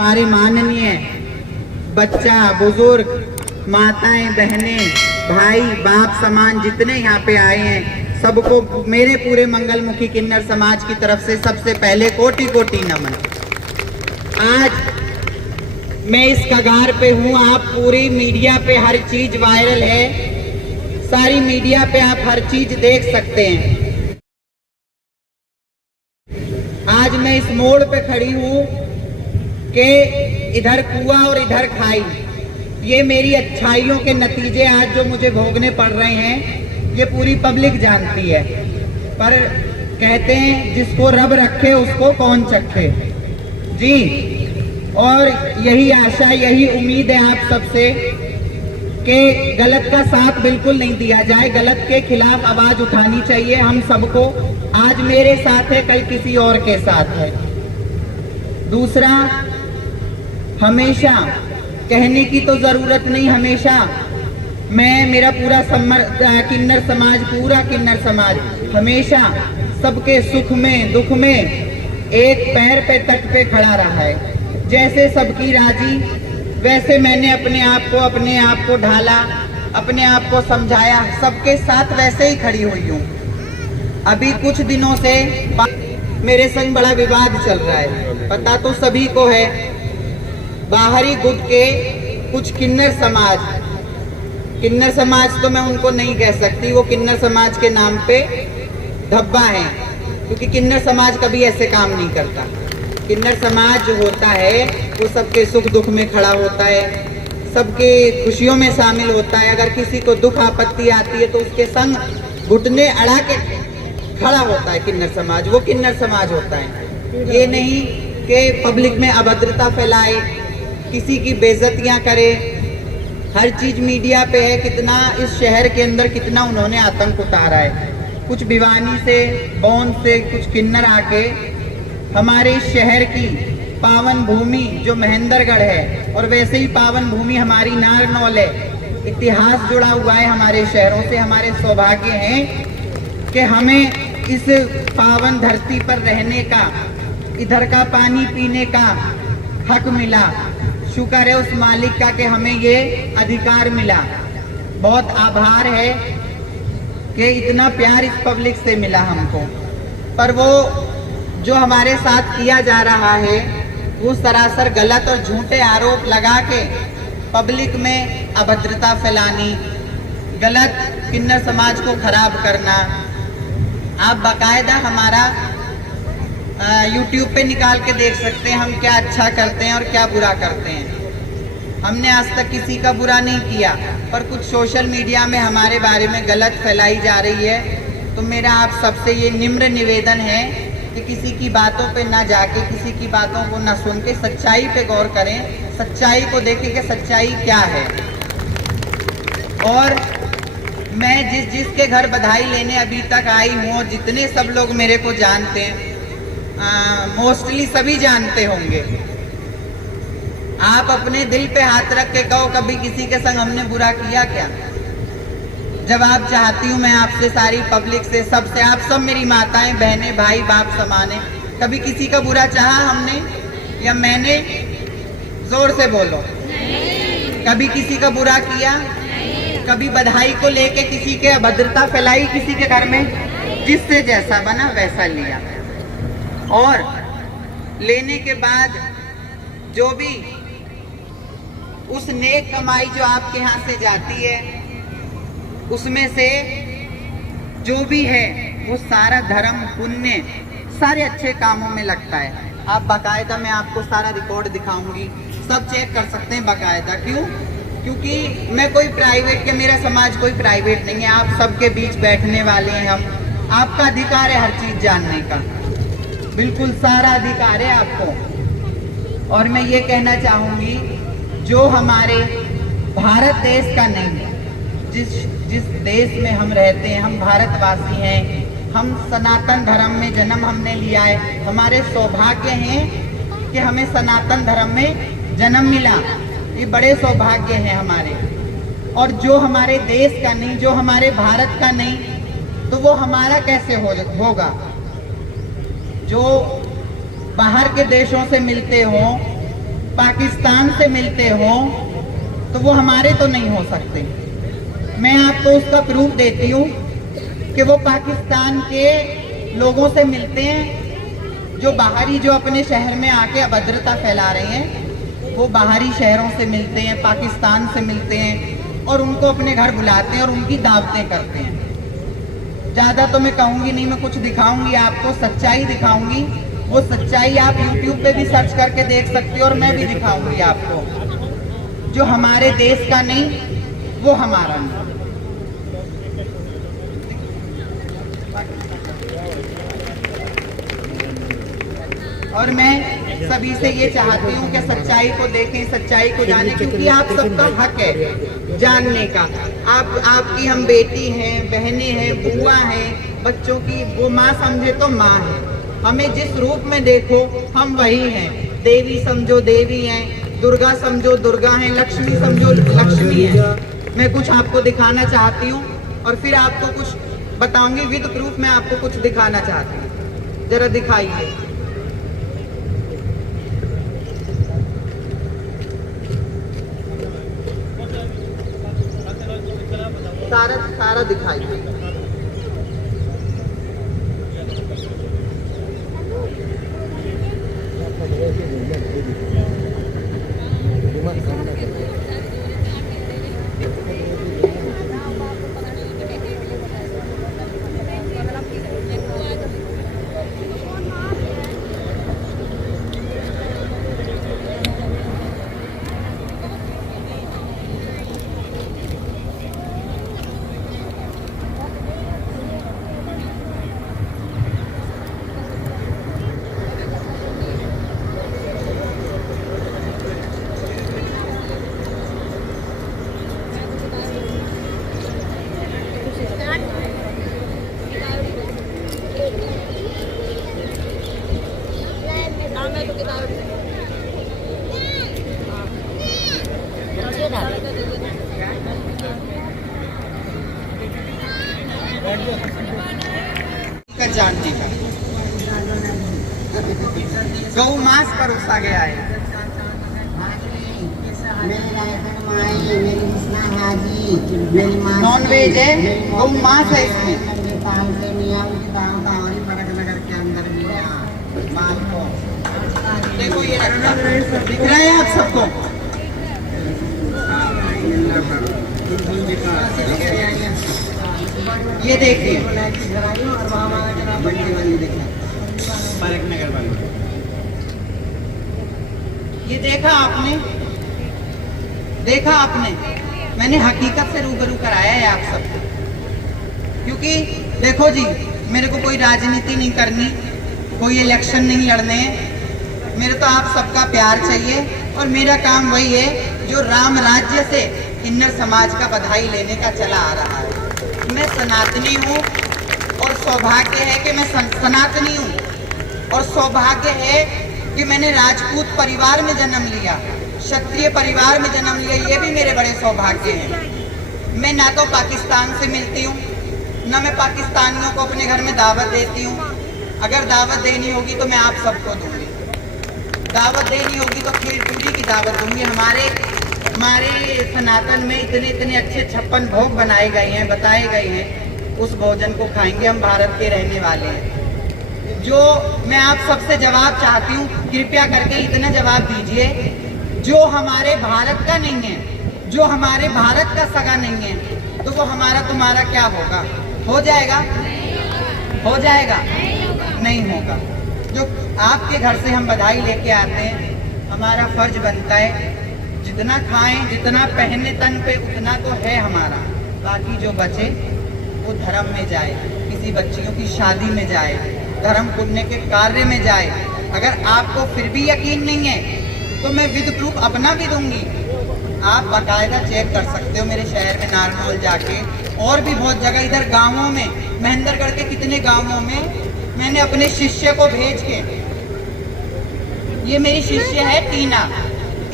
हमारे माननीय बच्चा, बुजुर्ग, माताएं, बहनें, भाई, बाप समान जितने यहाँ पे आए हैं, सबको मेरे पूरे मंगलमुखी किन्नर समाज की तरफ से सबसे पहले कोटि कोटि नमन। आज मैं इस कगार पे हूँ, आप पूरी मीडिया पे हर चीज वायरल है, सारी मीडिया पे आप हर चीज देख सकते हैं। आज मैं इस मोड़ पे खड़ी हूँ कि इधर कुआं और इधर खाई, ये मेरी अच्छाइयों के नतीजे आज जो मुझे भोगने पड़ रहे हैं, ये पूरी पब्लिक जानती है। पर कहते हैं जिसको रब रखे उसको कौन चखे जी। और यही आशा, यही उम्मीद है आप सबसे कि गलत का साथ बिल्कुल नहीं दिया जाए, गलत के खिलाफ आवाज उठानी चाहिए हम सबको। आज मेरे साथ है, कल किसी और के साथ है। दूसरा, हमेशा कहने की तो जरूरत नहीं, हमेशा मेरा पूरा किन्नर समाज, पूरा किन्नर समाज हमेशा सबके सुख में दुख में एक पैर पे तट पे खड़ा रहा है। जैसे सबकी राजी, वैसे मैंने अपने आप को ढाला, अपने आप को समझाया, सबके साथ वैसे ही खड़ी हुई हूँ। अभी कुछ दिनों से मेरे संग बड़ा विवाद चल रहा है, पता तो सभी को है। बाहरी गुट के कुछ किन्नर समाज तो मैं उनको नहीं कह सकती, वो किन्नर समाज के नाम पे धब्बा है, क्योंकि किन्नर समाज कभी ऐसे काम नहीं करता। किन्नर समाज जो होता है वो सबके सुख दुख में खड़ा होता है, सबके खुशियों में शामिल होता है। अगर किसी को दुख आपत्ति आती है तो उसके संग घुटने अड़ा के खड़ा होता है किन्नर समाज, वो किन्नर समाज होता है। ये नहीं कि पब्लिक में अभद्रता फैलाए, किसी की बेइज्जतियां करे। हर चीज मीडिया पे है, कितना इस शहर के अंदर कितना उन्होंने आतंक उतारा है। कुछ भिवानी से, बौन से कुछ किन्नर आके हमारे इस शहर की पावन भूमि जो महेंद्रगढ़ है, और वैसे ही पावन भूमि हमारी नारनौल है, इतिहास जुड़ा हुआ है हमारे शहरों से। हमारे सौभाग्य हैं कि हमें इस पावन धरती पर रहने का, इधर का पानी पीने का हक मिला। शुक्र है उस मालिक का कि हमें ये अधिकार मिला। बहुत आभार है कि इतना प्यार इस पब्लिक से मिला हमको। पर वो जो हमारे साथ किया जा रहा है वो सरासर गलत और झूठे आरोप लगा के पब्लिक में अभद्रता फैलानी, गलत किन्नर समाज को खराब करना। आप बाकायदा हमारा YouTube पे निकाल के देख सकते हैं हम क्या अच्छा करते हैं और क्या बुरा करते हैं। हमने आज तक किसी का बुरा नहीं किया, पर कुछ सोशल मीडिया में हमारे बारे में गलत फैलाई जा रही है। तो मेरा आप सबसे ये निम्र निवेदन है कि किसी की बातों पे ना जाके, किसी की बातों को ना सुन के सच्चाई पे गौर करें, सच्चाई को देखें कि सच्चाई क्या है। और मैं जिसके घर बधाई लेने अभी तक आई हूँ, और जितने सब लोग मेरे को जानते हैं, मोस्टली सभी जानते होंगे। आप अपने दिल पे हाथ रख के कहो, कभी किसी के संग हमने बुरा किया क्या? जब आप चाहती हूँ मैं आपसे, सारी पब्लिक से, सबसे, आप सब मेरी माताएं, बहनें, भाई, बाप समान हैं, कभी किसी का बुरा चाहा हमने या मैंने? जोर से बोलो। कभी किसी का बुरा किया? कभी बधाई को लेके किसी के अभद्रता फैलाई किसी के घर में? जिससे जैसा बना वैसा लिया, और लेने के बाद जो भी उस नेक कमाई जो आपके यहाँ से जाती है, उसमें से जो भी है वो सारा धर्म, पुण्य, सारे अच्छे कामों में लगता है। आप बाकायदा, मैं आपको सारा रिकॉर्ड दिखाऊंगी, सब चेक कर सकते हैं बाकायदा। क्यों? क्योंकि मैं कोई प्राइवेट के, मेरा समाज कोई प्राइवेट नहीं है, आप सबके बीच बैठने वाले हैं हम। आपका अधिकार है हर चीज जानने का, बिल्कुल सारा अधिकार है आपको। और मैं ये कहना चाहूंगी, जो हमारे भारत देश का नहीं, जिस देश में हम रहते हैं, हम भारतवासी हैं, हम सनातन धर्म में जन्म हमने लिया है, हमारे सौभाग्य हैं कि हमें सनातन धर्म में जन्म मिला, ये बड़े सौभाग्य हैं हमारे। और जो हमारे देश का नहीं, जो हमारे भारत का नहीं, तो वो हमारा कैसे होगा? जो बाहर के देशों से मिलते हों, पाकिस्तान से मिलते हो तो वो हमारे तो नहीं हो सकते। मैं आपको उसका प्रूफ देती हूँ कि वो पाकिस्तान के लोगों से मिलते हैं, जो बाहरी जो अपने शहर में आके अभद्रता फैला रहे हैं, वो बाहरी शहरों से मिलते हैं, पाकिस्तान से मिलते हैं और उनको अपने घर बुलाते हैं और उनकी दावतें करते हैं। ज़्यादा तो मैं कहूँगी नहीं, मैं कुछ दिखाऊंगी आपको, सच्चाई दिखाऊंगी। वो सच्चाई आप YouTube पे भी सर्च करके देख सकते हो और मैं भी दिखाऊंगी आपको। जो हमारे देश का नहीं वो हमारा नहीं। और मैं सभी से ये चाहती हूँ कि सच्चाई को देखें, सच्चाई को जानें, क्योंकि आप सबका हक है जानने का। आपकी हम बेटी हैं, बहनें हैं, बुआ हैं, बच्चों की वो माँ समझे तो माँ है। हमें जिस रूप में देखो हम वही हैं। देवी समझो देवी हैं, दुर्गा समझो दुर्गा हैं, लक्ष्मी समझो लक्ष्मी है। मैं कुछ आपको दिखाना चाहती हूँ और फिर आपको कुछ बताऊंगी विद प्रूफ। मैं आपको कुछ दिखाना चाहती हूँ, जरा दिखाइए। सारा दिखाइए। जानने का गौ मांस परोसा गया है। नॉन वेज है, गौ मांस है इसमें। देखो ये दिख रहा है आप सबको। ये देखिए, ये देखा आपने, देखा आपने। मैंने हकीकत से रूबरू कराया है आप सबको, क्योंकि देखो जी, मेरे को कोई राजनीति नहीं करनी, कोई इलेक्शन नहीं लड़ने हैं। मेरे तो आप सबका प्यार चाहिए और मेरा काम वही है जो राम राज्य से किन्नर समाज का बधाई लेने का चला आ रहा है। मैं सनातनी हूँ और सौभाग्य है कि मैं सनातनी हूँ, और सौभाग्य है कि मैंने राजपूत परिवार में जन्म लिया, क्षत्रिय परिवार में जन्म लिया। ये भी मेरे बड़े सौभाग्य हैं। मैं ना तो पाकिस्तान से मिलती हूँ, ना मैं पाकिस्तानियों को अपने घर में दावत देती हूँ। अगर दावत देनी होगी तो मैं आप सबको दूंगी, दावत देनी होगी तो खीर पूरी की दावत दूंगी। हमारे सनातन में इतने अच्छे 56 भोग बनाए गए हैं, बताए गए हैं। उस भोजन को खाएंगे। हम भारत के रहने वाले हैं। जो मैं आप सबसे जवाब चाहती हूँ, कृपया करके इतना जवाब दीजिए, जो हमारे भारत का नहीं है, जो हमारे भारत का सगा नहीं है, तो वो हमारा तुम्हारा क्या होगा? हो जाएगा? हो जाएगा? नहीं होगा। जो आपके घर से हम बधाई लेके आते हैं, हमारा फर्ज बनता है जितना खाएं, जितना पहने तन पे, उतना तो है हमारा। बाकी जो बचे वो धर्म में जाए, किसी बच्चियों की शादी में जाए, धर्म पुण्य के कार्य में जाए। अगर आपको फिर भी यकीन नहीं है तो मैं विद प्रूफ अपना भी दूंगी। आप बाकायदा चेक कर सकते हो मेरे शहर में नारनौल जाके, और भी बहुत जगह, इधर गाँवों में, महेंद्रगढ़ के कितने गाँवों में मैंने अपने शिष्य को भेज के, ये मेरी शिष्य है टीना,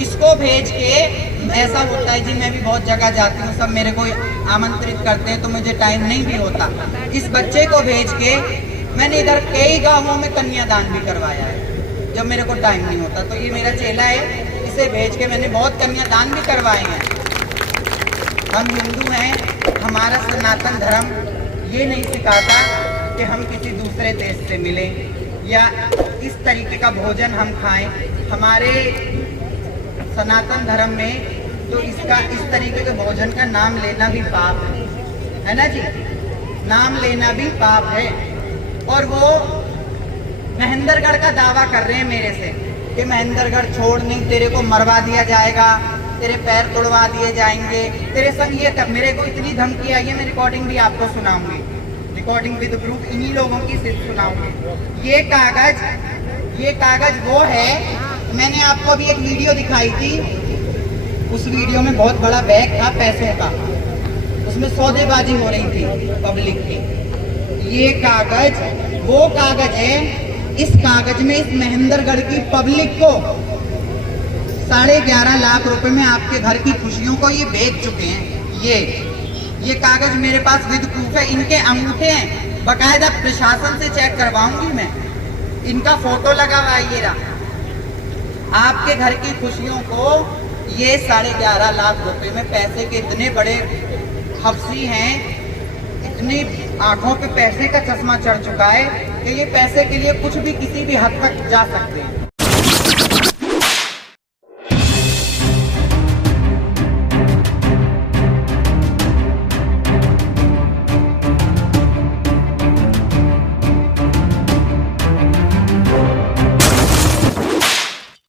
इसको भेज के, ऐसा होता है जी, मैं भी बहुत जगह जाती हूँ, सब मेरे को आमंत्रित करते हैं तो मुझे टाइम नहीं भी होता। इस बच्चे को भेज के मैंने इधर कई गांवों में कन्यादान भी करवाया है जब मेरे को टाइम नहीं होता। तो ये मेरा चेला है, पैसे भेज के मैंने बहुत कन्यादान भी करवाए हैं। हम हिंदू हैं, हमारा सनातन धर्म ये नहीं सिखाता कि हम किसी दूसरे देश से मिलें या इस तरीके का भोजन हम खाएं। हमारे सनातन धर्म में तो इसका इस तरीके के भोजन का नाम लेना भी पाप है ना जी, नाम लेना भी पाप है। और वो महेंद्रगढ़ का दावा कर रहे हैं मेरे से कि महेंद्रगढ़ छोड़ नहीं, तेरे को मरवा दिया जाएगा, तेरे पैर तोड़वा दिए जाएंगे, तेरे संग ये कर। मेरे को इतनी धमकी आई है, मैं रिकॉर्डिंग भी आपको सुनाऊंगी, रिकॉर्डिंग विद प्रूफ इन्हीं लोगों की सिर्फ सुनाऊंगी। ये कागज वो है, मैंने आपको अभी एक वीडियो दिखाई थी, उस वीडियो में बहुत बड़ा बैग था पैसों का, उसमें सौदेबाजी हो रही थी पब्लिक की। ये कागज वो कागज है, इस कागज में इस महेंद्रगढ़ की पब्लिक को 11.5 लाख रुपए में आपके घर की खुशियों को ये बेच चुके हैं। ये कागज मेरे पास विद प्रूफ है, इनके अंगूठे हैं, बकायदा प्रशासन से चेक करवाऊंगी मैं, इनका फोटो लगा हुआ है। ये रहा, आपके घर की खुशियों को ये 11.5 लाख रुपए में पैसे के इतने बड़े हफ्सी हैं, इतनी आंखों पे पैसे का चश्मा चढ़ चुका है कि ये पैसे के लिए कुछ भी किसी भी हद तक जा सकते हैं।